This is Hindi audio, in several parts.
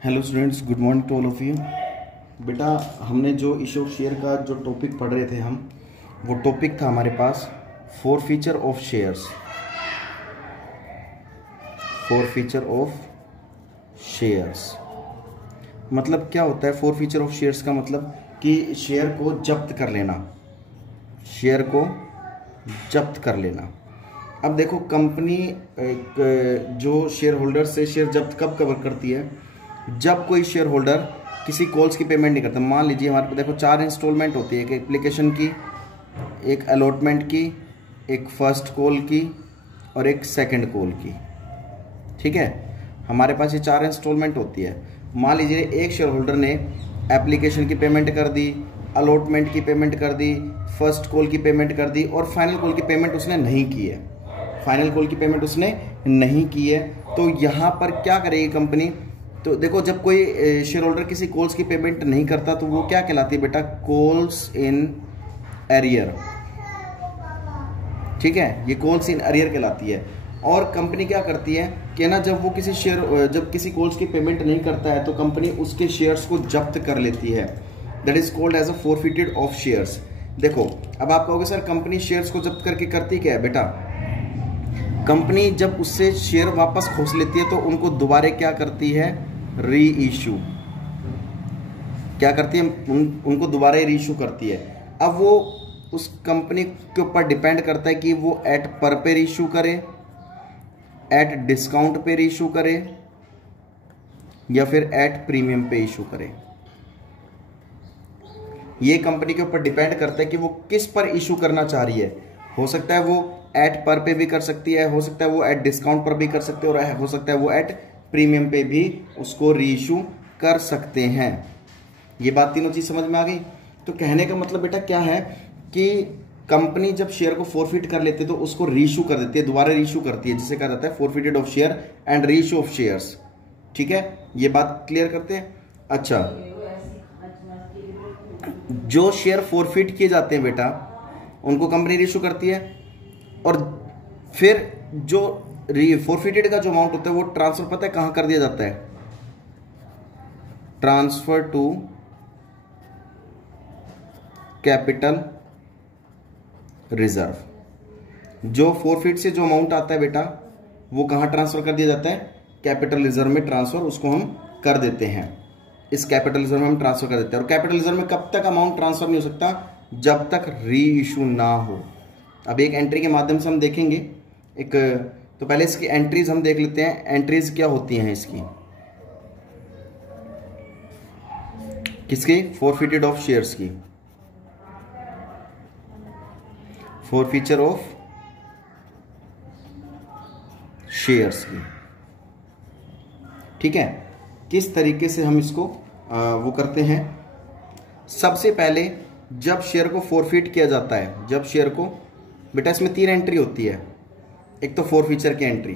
Hello students, good morning to all of you. बेटा, हमने जो इशू ऑफ शेयर का जो टॉपिक पढ़ रहे थे वो टॉपिक था हमारे पास four feature of shares. Four feature of shares मतलब क्या होता है? फोर फीचर ऑफ शेयर्स का मतलब कि शेयर को जब्त कर लेना, शेयर को जब्त कर लेना। अब देखो, कंपनी जो शेयर होल्डर से शेयर जब्त कब कवर करती है? जब कोई शेयर होल्डर किसी कॉल्स की पेमेंट नहीं करता। मान लीजिए हमारे पास देखो 4 इंस्टॉलमेंट होती है, एक एप्लीकेशन की, एक अलॉटमेंट की, एक फर्स्ट कॉल की और एक सेकंड कॉल की। ठीक है, हमारे पास ये 4 इंस्टॉलमेंट होती है। मान लीजिए एक शेयर होल्डर ने एप्लीकेशन की पेमेंट कर दी, अलॉटमेंट की पेमेंट कर दी, फर्स्ट कॉल की पेमेंट कर दी और फाइनल कॉल की पेमेंट उसने नहीं की है। फाइनल कॉल की पेमेंट उसने नहीं की है, तो यहाँ पर क्या करेगी कंपनी? तो देखो, जब कोई शेयर होल्डर किसी कॉल्स की पेमेंट नहीं करता तो वो क्या कहलाती है बेटा? Calls in arrear. ठीक है, ये कॉल्स इन एरियर कहलाती है। और कंपनी क्या करती है कि ना, जब किसी कॉल्स की पेमेंट नहीं करता है तो कंपनी उसके शेयर्स को जब्त कर लेती है। That is called as a forfeited of shares. देखो, अब आप कहोगे सर कंपनी शेयर्स को जब्त करके करती क्या है? बेटा, कंपनी जब उससे शेयर वापस खोस लेती है तो उनको दोबारा क्या करती है? री इशू। क्या करती है? उनको दोबारा री इशू करती है। अब वो उस कंपनी के ऊपर डिपेंड करता है कि वो एट पर पे री-इशू करे, एट डिस्काउंट पे री-इशू करे या फिर एट प्रीमियम पे इशू करे। ये कंपनी के ऊपर डिपेंड करता है कि वो किस पर इशू करना चाह रही है। हो सकता है वो एट पर पे भी कर सकती है, हो सकता है वो एट डिस्काउंट पर भी कर सकते हैं और हो सकता है वो एट प्रीमियम पे भी उसको री इशू कर सकते हैं। ये बात तीनों चीज समझ में आ गई? तो कहने का मतलब बेटा क्या है कि कंपनी जब शेयर को फोरफिट कर लेती है तो उसको री इशू कर देती है, दोबारा री इशू करती है, जिसे कहा जाता है forfeited of share and re issue of shares. ठीक है, ये बात क्लियर करते हैं। अच्छा, जो शेयर फोरफिट किए जाते हैं बेटा उनको कंपनी री इशू करती है और फिर जो फोरफिटेड का जो अमाउंट होता है वो ट्रांसफर, पता है कहां कर दिया जाता है? Transfer to capital reserve. जो फोरफिट से जो अमाउंट आता है बेटा वो कहां ट्रांसफर कर दिया जाता है? कैपिटल रिजर्व में ट्रांसफर उसको हम कर देते हैं। इस कैपिटल रिजर्व में हम ट्रांसफर कर देते हैं। और कैपिटल रिजर्व में कब तक अमाउंट ट्रांसफर नहीं हो सकता? जब तक री इशू ना हो। अब एक एंट्री के माध्यम से हम देखेंगे। तो पहले इसकी एंट्रीज हम देख लेते हैं। एंट्रीज क्या होती हैं इसकी? किसकी? फोरफिटेड ऑफ शेयर्स की। फोरफिचर ऑफ शेयर्स की। ठीक है, किस तरीके से हम इसको वो करते हैं? सबसे पहले जब शेयर को फोरफिट किया जाता है, जब शेयर को, बेटा इसमें 3 एंट्री होती है। एक तो फोरफिचर की एंट्री।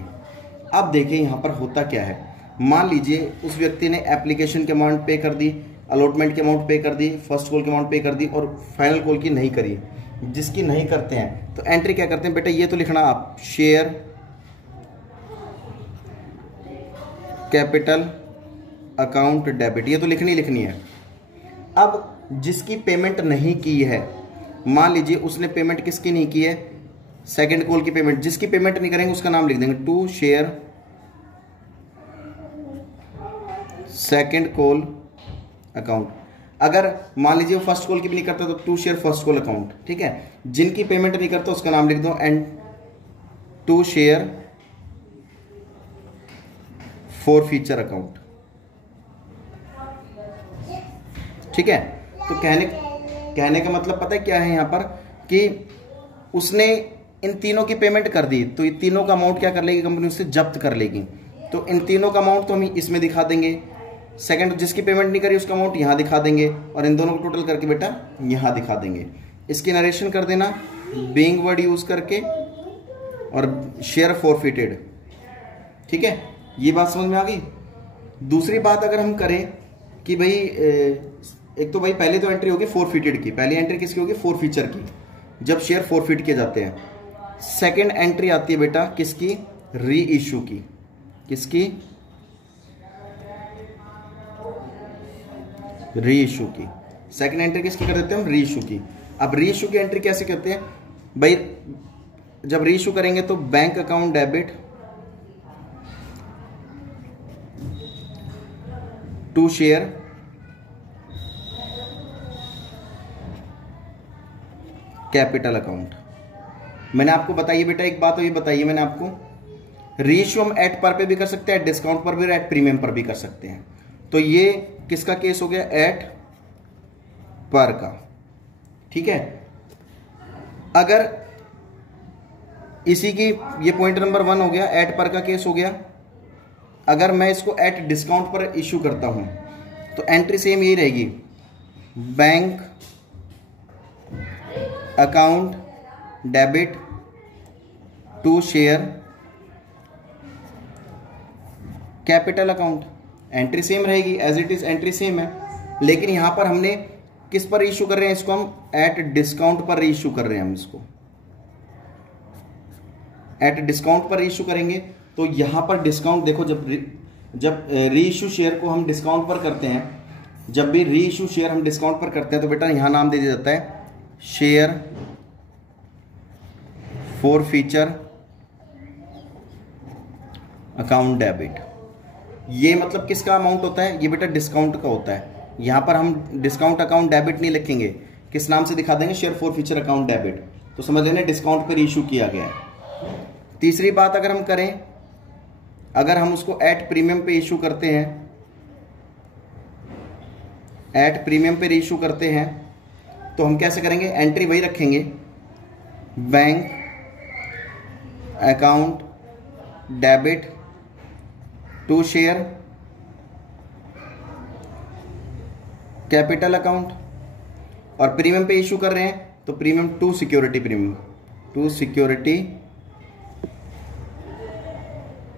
अब देखिए यहां पर होता क्या है। मान लीजिए उस व्यक्ति ने एप्लीकेशन के अमाउंट पे कर दी, अलॉटमेंट के अमाउंट पे कर दी, फर्स्ट कॉल के अमाउंट पे कर दी और फाइनल कॉल की नहीं करी। जिसकी नहीं करते हैं तो एंट्री क्या करते हैं बेटा? ये तो लिखना आप, शेयर कैपिटल अकाउंट डेबिट, ये तो लिखनी है। अब जिसकी पेमेंट नहीं की है, मान लीजिए उसने पेमेंट किसकी नहीं की है? सेकंड कॉल की पेमेंट। जिसकी पेमेंट नहीं करेंगे उसका नाम लिख देंगे to share second call account. अगर मान लीजिए वो फर्स्ट कॉल की भी नहीं करता तो to share first call account. ठीक है, जिनकी पेमेंट नहीं करता उसका नाम लिख दो एंड टू शेयर फोरफिचर अकाउंट। ठीक है, तो कहने का मतलब पता है क्या है यहां पर? कि उसने इन तीनों की पेमेंट कर दी तो ये तीनों का अमाउंट क्या कर लेगी कंपनी? उससे जब्त कर लेगी। तो इन तीनों का अमाउंट तो हम इसमें दिखा देंगे। सेकंड, जिसकी पेमेंट नहीं करी उसका अमाउंट यहां दिखा देंगे और इन दोनों को टोटल करके बेटा यहां दिखा देंगे। इसकी नरेशन कर देना बीइंग वर्ड यूज करके और शेयर फोरफिटेड। ठीक है, ये बात समझ में आ गई? दूसरी बात अगर हम करें कि भाई एक तो भाई पहले तो एंट्री होगी फोरफिटेड की। पहली एंट्री किसकी होगी? फोरफिचर की, जब शेयर फोरफिट किए जाते हैं। सेकंड एंट्री आती है बेटा किसकी? री इशू की। किसकी? री इशू की। सेकंड एंट्री किसकी कर देते हैं हम? री इशू की। अब री इशू की एंट्री कैसे करते हैं भाई? जब री इशू करेंगे तो bank account debit to share capital account. मैंने आपको बताइए बेटा एक बात, अभी बताइए मैंने आपको, री इशू हम एट पर पे भी कर सकते हैं, एट डिस्काउंट पर भी और एट प्रीमियम पर भी कर सकते हैं। तो ये किसका केस हो गया? एट पर का। ठीक है, अगर इसी की ये पॉइंट नंबर 1 हो गया, एट पर का केस हो गया। अगर मैं इसको एट डिस्काउंट पर इशू करता हूं तो एंट्री सेम यही रहेगी, bank account debit to share capital account. Entry same रहेगी, as it is entry same है। लेकिन यहां पर हमने किस पर इशू कर रहे हैं इसको? हम एट डिस्काउंट पर इशू कर रहे हैं। हम इसको एट डिस्काउंट पर इशू करेंगे तो यहां पर डिस्काउंट देखो, जब री इशू शेयर को हम डिस्काउंट पर करते हैं, जब भी री इशू शेयर हम डिस्काउंट पर करते हैं तो बेटा यहां नाम दे दिया जाता है share for feature account debit. ये मतलब किसका अमाउंट होता है? ये बेटा डिस्काउंट का होता है। यहां पर हम डिस्काउंट अकाउंट डेबिट नहीं लिखेंगे, किस नाम से दिखा देंगे? Share for feature account debit. तो समझ लेना डिस्काउंट पर इशू किया गया है। तीसरी बात अगर हम करें, अगर हम उसको एट प्रीमियम पे इशू करते हैं, एट प्रीमियम पे इशू करते हैं तो हम कैसे करेंगे? एंट्री वही रखेंगे, bank account debit to share capital account. और प्रीमियम पे इशू कर रहे हैं तो premium to security premium, to security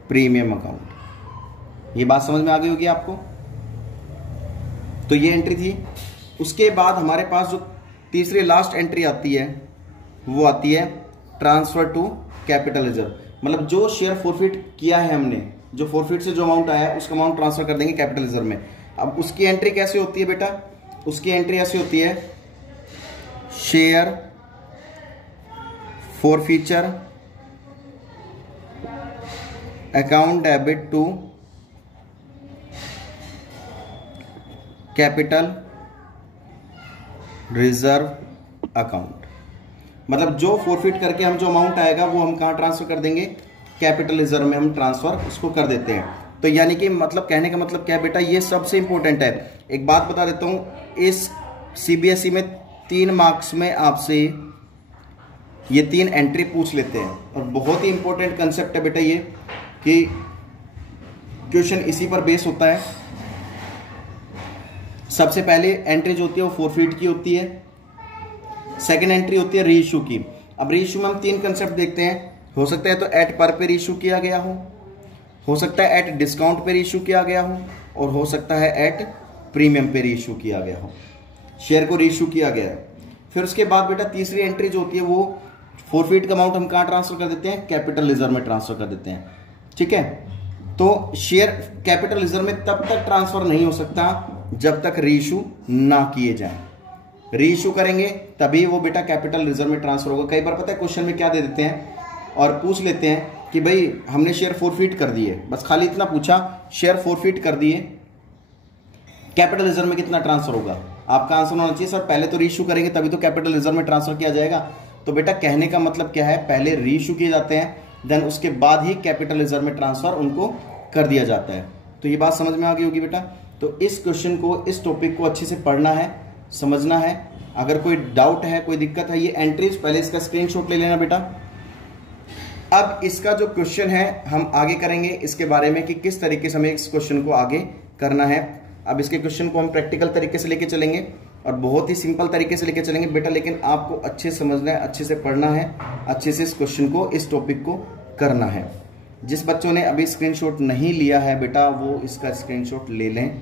premium account. ये बात समझ में आ गई होगी आपको? तो ये एंट्री थी। उसके बाद हमारे पास जो तीसरी लास्ट एंट्री आती है वो आती है ट्रांसफर टू कैपिटल रिजर्व। मतलब जो शेयर फॉरफिट किया है हमने, जो फॉरफिट से जो अमाउंट आया है उसका अमाउंट ट्रांसफर कर देंगे कैपिटल रिजर्व में। अब उसकी एंट्री कैसे होती है बेटा? उसकी एंट्री ऐसी होती है, share forfeiture account debit to capital reserve account. मतलब जो फॉरफिट करके हम जो अमाउंट आएगा वो हम कहां ट्रांसफर कर देंगे? कैपिटल रिजर्व में हम ट्रांसफर उसको कर देते हैं। तो यानी कि मतलब कहने का मतलब क्या है बेटा? ये सबसे इंपॉर्टेंट है। एक बात बता देता हूं, इस सीबीएसई में 3 मार्क्स में आपसे ये 3 एंट्री पूछ लेते हैं और बहुत ही इंपॉर्टेंट कंसेप्ट है बेटा ये, कि क्वेश्चन इसी पर बेस होता है। सबसे पहले एंट्री जो होती है वो फॉरफिट की होती है, सेकंड एंट्री होती है री इशू की। अब री इशू में हम 3 कंसेप्ट देखते हैं। हो सकता है तो एट पर पे इशू किया गया हो सकता है एट डिस्काउंट पे इशू किया गया हो, और हो सकता है एट प्रीमियम पे इशू किया गया हो, शेयर को रीइशू किया गया है। फिर उसके बाद बेटा तीसरी एंट्री जो होती है वो फॉरफिट का अमाउंट हम कहाँ ट्रांसफर कर देते हैं? कैपिटल रिजर्व में ट्रांसफर कर देते हैं। ठीक है, तो शेयर कैपिटल रिजर्व में तब तक ट्रांसफर नहीं हो सकता जब तक रीइशू ना किए जाए। रीइशू करेंगे तभी वो बेटा कैपिटल रिजर्व में ट्रांसफर होगा। कई बार पता है क्वेश्चन में क्या दे देते हैं और पूछ लेते हैं कि भाई हमने शेयर फॉरफिट कर दिए, बस खाली इतना पूछा शेयर फॉरफिट कर दिए, कैपिटल रिजर्व में कितना ट्रांसफर होगा? आपका आंसर होना चाहिए सर पहले तो रीइशू करेंगे तभी तो कैपिटल रिजर्व में ट्रांसफर किया जाएगा। तो बेटा कहने का मतलब क्या है, पहले रीइशू किए जाते हैं, देन उसके बाद ही कैपिटल रिजर्व में ट्रांसफर उनको कर दिया जाता है। तो ये बात समझ में आ गई होगी बेटा। तो इस क्वेश्चन को, इस टॉपिक को अच्छे से पढ़ना है, समझना है। अगर कोई डाउट है, कोई दिक्कत है, ये एंट्रीज पहले इसका स्क्रीनशॉट ले लेना बेटा। अब इसका जो क्वेश्चन है हम आगे करेंगे इसके बारे में कि किस तरीके से हमें इस क्वेश्चन को आगे करना है। अब इसके क्वेश्चन को हम प्रैक्टिकल तरीके से लेके चलेंगे और बहुत ही सिंपल तरीके से लेके चलेंगे बेटा, लेकिन आपको अच्छे से समझना है, अच्छे से पढ़ना है, अच्छे से इस क्वेश्चन को, इस टॉपिक को करना है। जिस बच्चों ने अभी स्क्रीनशॉट नहीं लिया है बेटा वो इसका स्क्रीनशॉट ले लें,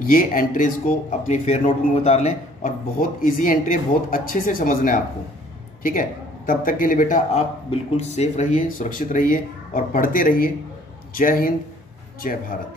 ये एंट्रीज को अपनी फेयर नोटबुक में उतार लें और बहुत इजी एंट्री, बहुत अच्छे से समझना है आपको। ठीक है, तब तक के लिए बेटा आप बिल्कुल सेफ रहिए, सुरक्षित रहिए और पढ़ते रहिए। जय हिंद, जय भारत।